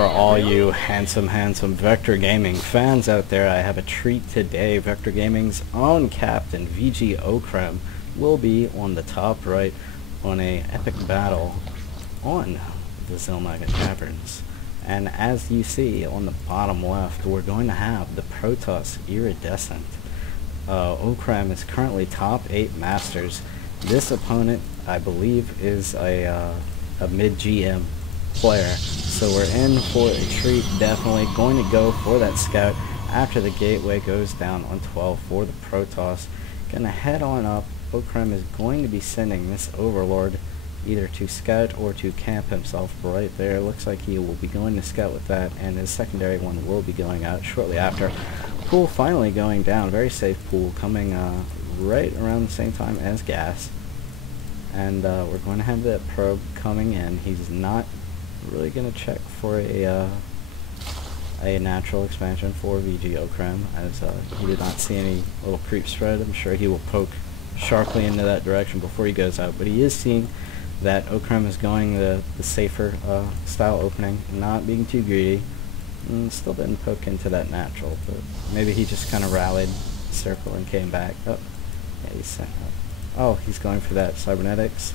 For all you handsome Vector Gaming fans out there, I have a treat today. Vector Gaming's own captain, vG.oCRaM, will be on the top right on a epic battle on the Zilmaga Caverns. And as you see on the bottom left, we're going to have the Protoss Iridescent. oCRaM is currently top 8 Masters. This opponent, I believe, is a mid-GM player. So we're in for a treat, definitely going to go for that scout after the gateway goes down on 12 for the Protoss. Gonna head on up. oCRaM is going to be sending this Overlord either to scout or to camp himself right there. Looks like he will be going to scout with that, and his secondary one will be going out shortly after. Pool finally going down, very safe pool, coming right around the same time as gas. And we're going to have that probe coming in. He's not really going to check for a natural expansion for vG.oCRaM, as he did not see any little creep spread. I'm sure he will poke sharply into that direction before he goes out, but he is seeing that oCRaM is going the safer style opening, not being too greedy. Still didn't poke into that natural, but maybe he just kind of rallied, circle, and came back. Oh, yeah, he's sent up. Oh, he's going for that cybernetics,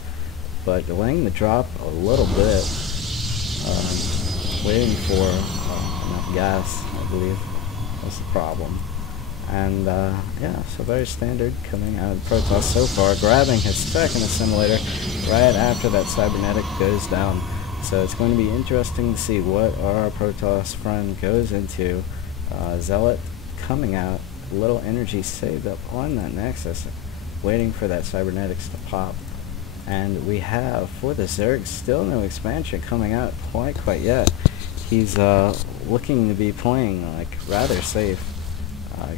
but delaying the drop a little bit, waiting for enough gas, I believe, was the problem. And yeah, so very standard coming out of Protoss so far, grabbing his second assimilator right after that cybernetic goes down. So it's going to be interesting to see what our Protoss friend goes into. Zealot coming out, little energy saved up on that Nexus, waiting for that cybernetics to pop. And we have, for the Zerg, still no expansion coming out quite yet. He's looking to be playing like rather safe.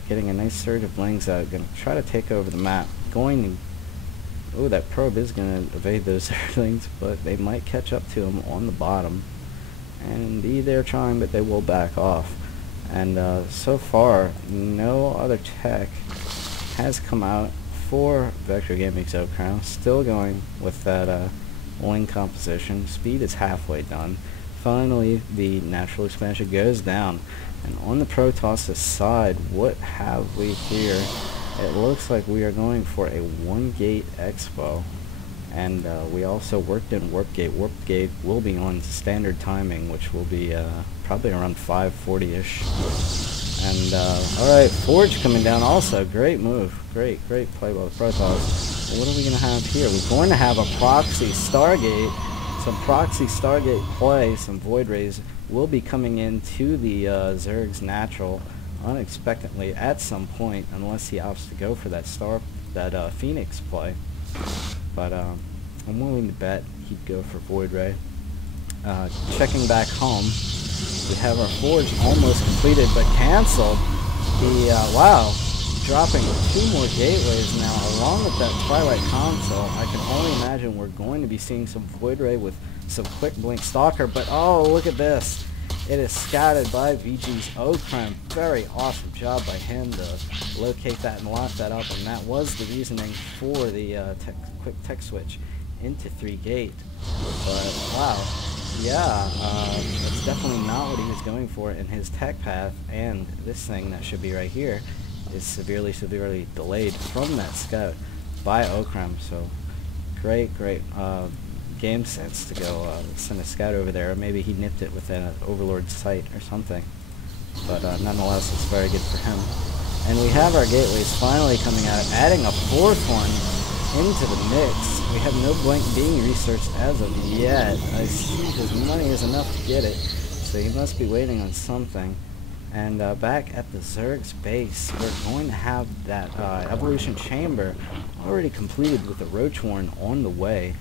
Getting a nice surge of blings out, going to try to take over the map. Oh, that probe is going to evade those Zerglings, but they might catch up to him on the bottom. And indeed they're trying, but they will back off. And so far, no other tech has come out for Vector Gaming's oCRaM. Still going with that wing composition. Speed is halfway done. Finally, the natural expansion goes down. And on the Protoss' side, what have we here? It looks like we are going for a 1-gate expo. And we also worked in warp gate. Warp gate will be on standard timing, which will be probably around 5:40-ish. And alright, Forge coming down also. Great move. Great play by the Protoss. What are we going to have here? We're going to have a proxy Stargate. Some proxy Stargate play, some Void Rays will be coming into the Zerg's natural unexpectedly at some point, unless he opts to go for that Phoenix play. But I'm willing to bet he'd go for Void Ray. Checking back home, we have our Forge almost completed but cancelled. He wow, dropping 2 more gateways now along with that Twilight console. I can only imagine we're going to be seeing some Void Ray with some quick blink stalker, but oh, look at this. It is scouted by vG.oCRaM. Very awesome job by him to locate that and lock that up, and that was the reasoning for the quick tech switch into 3-gate. But wow, yeah, that's definitely not what he was going for in his tech path, and this thing that should be right here is severely delayed from that scout by oCRaM. So great game sense to go send a scout over there, or maybe he nipped it with an Overlord sight or something. But nonetheless, it's very good for him. And we have our gateways finally coming out, adding a 4th one into the mix. We have no blink being researched as of yet. I see his money is enough to get it, so he must be waiting on something. And back at the Zerg's base, we're going to have that evolution chamber already completed with the Roach Warren on the way.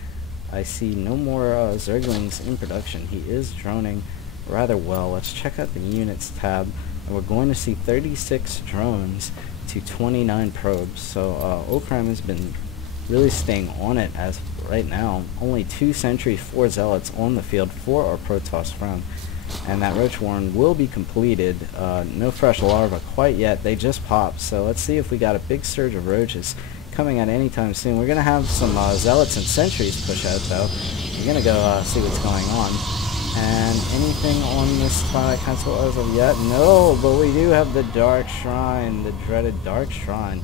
I see no more Zerglings in production. He is droning rather well. Let's check out the units tab, and we're going to see 36 drones to 29 probes. So oCRaM has been really staying on it as of right now. Only 2 sentries, 4 zealots on the field for our Protoss friend. And that Roach Warren will be completed. No fresh larvae quite yet. They just popped. So let's see if we got a big surge of roaches coming out anytime soon. We're going to have some zealots and sentries push out though. We're going to go see what's going on. And anything on this Twilight console as of yet? No, but we do have the Dark Shrine. The dreaded Dark Shrine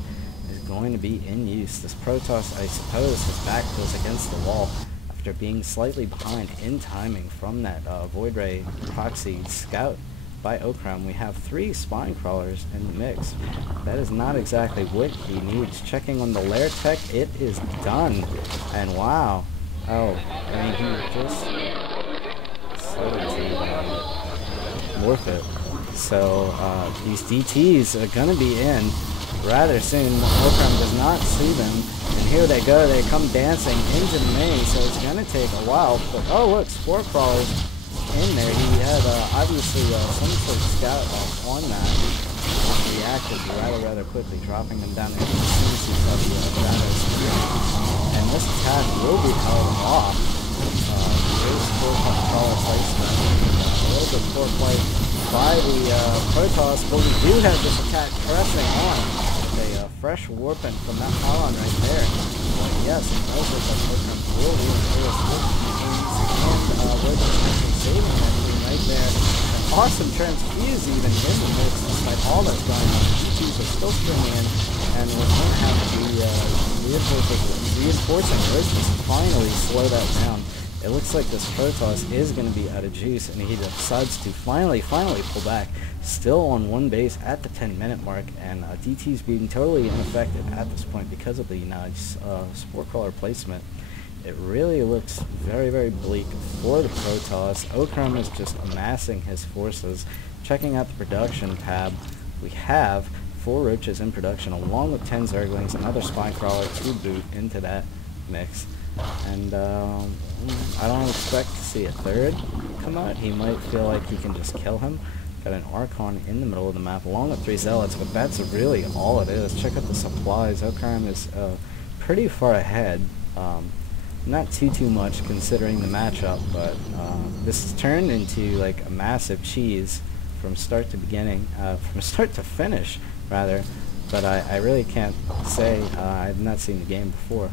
is going to be in use. This Protoss, I suppose, his back was against the wall after being slightly behind in timing from that Void Ray proxy scout by vG.oCRaM. We have 3 spine crawlers in the mix. That is not exactly what he needs. Checking on the lair tech, it is done. And wow. Oh, I mean, he just morph it. So these DTs are gonna be in rather soon. vG.oCRaM does not see them, and here they go. They come dancing into the main, so it's gonna take a while. But oh look, Spore Crawler's in there. He had obviously some sort of scout on that. Reacted rather quickly, dropping them down there as soon as he saw the shadows. And this attack will be held off. There's Spore Crawler placement. A little bit poor play by the Protoss, but we do have this attack pressing on with a fresh warping from that pylon right there. But yes, it does look like vG.oCRaM will reinforce with and we're just saving that team right there. An awesome transfuse even in the mix, despite all that's going on. GTs are still streaming in, and we're going to have the reinforcing resistance to finally slow that down. It looks like this Protoss is going to be out of juice, and he decides to finally pull back. Still on one base at the 10-minute mark, and DT's being totally ineffective at this point because of the nice Spore Crawler placement. It really looks very bleak for the Protoss. vG.oCRaM is just amassing his forces. Checking out the production tab, we have 4 Roaches in production, along with 10 Zerglings, another Spine Crawler to boot into that mix. And I don't expect to see a third come out. He might feel like he can just kill him. Got an Archon in the middle of the map along with 3 Zealots, but that's really all it is. Check out the supplies. vG.oCRaM is pretty far ahead. Not too much considering the matchup, but this has turned into like a massive cheese from start to beginning, from start to finish rather. But I really can't say. I've not seen the game before.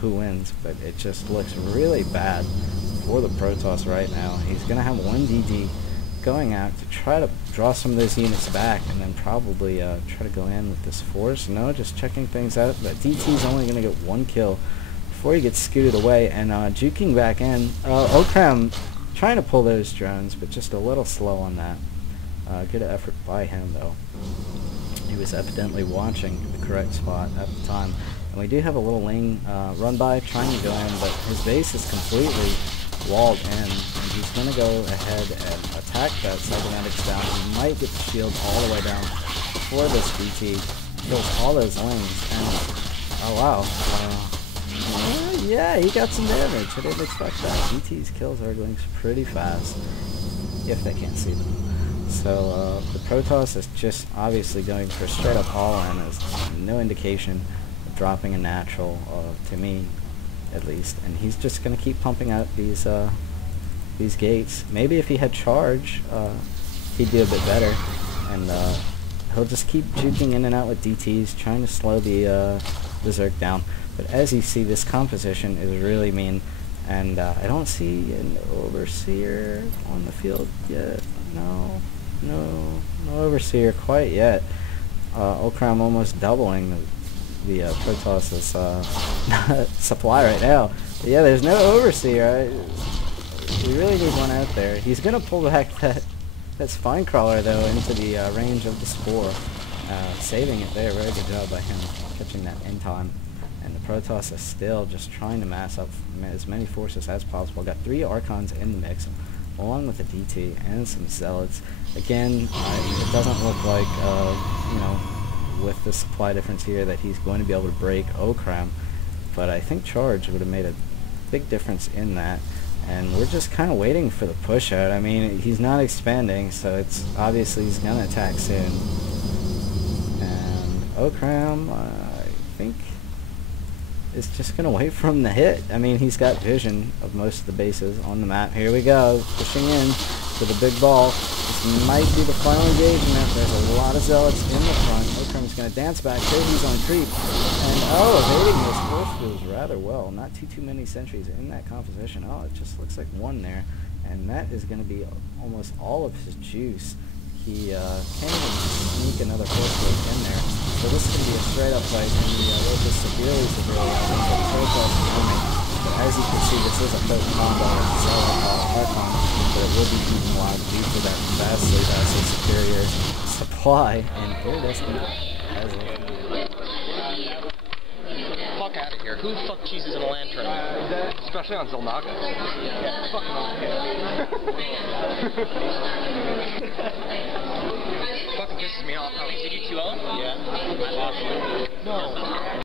Who wins, but it just looks really bad for the Protoss right now. He's going to have 1 DD going out to try to draw some of those units back, and then probably try to go in with this force. No, just checking things out, but DT's only going to get 1 kill before he gets scooted away, and juking back in. vG.oCRaM trying to pull those drones, but just a little slow on that. Good effort by him, though. He was evidently watching the correct spot at the time. And we do have a little lane run by trying to go in, but his base is completely walled in, and he's going to go ahead and attack that cybernetics down. He might get the shield all the way down before this DT kills all those lanes. And oh wow, yeah, he got some damage. I didn't expect that. DT's kills Zerglings pretty fast if they can't see them. So the Protoss is just obviously going for straight up all-in. There's no indication dropping a natural, to me, at least, and he's just going to keep pumping out these gates. Maybe if he had charge, he'd do a bit better, and he'll just keep juking in and out with DTs, trying to slow the Zerg down. But as you see, this composition is really mean, and I don't see an Overseer on the field yet. No Overseer quite yet. vG.oCRaM almost doubling the Protoss's supply right now. But yeah, there's no Overseer. We really need one out there. He's gonna pull back that Spine Crawler though into the range of the Spore, saving it there. Very good job by him catching that in time. And the Protoss is still just trying to mass up as many forces as possible. Got 3 Archons in the mix, along with a DT and some Zealots. Again, it doesn't look like with the supply difference here that he's going to be able to break vG.oCRaM, but I think charge would have made a big difference in that, and we're just kind of waiting for the push out. I mean, he's not expanding, so it's obviously he's going to attack soon. And vG.oCRaM, I think, is just going to wait for him to hit. I mean, he's got vision of most of the bases on the map. Here we go, pushing in to the big ball. This might be the final engagement. There's a lot of Zealots in the front. vG.oCRAM's going to dance back. Here he's on creep. And evading those force fields rather well. Not too many sentries in that composition. Oh, it just looks like 1 there. and that is going to be almost all of his juice. He can't even sneak another force in there, so this can be a straight up fight, and the local severely having the Protoss coming. But as you can see, this is a close combo Archon, but it will be eaten alive due to that vastly superior supply, and Iridescent has it. Fuck out of here. Who the fuck cheeses in a lantern? Especially on Zolnaga. Yeah, fucking fucking pisses me off. Did you 2-0? Yeah. I lost. No.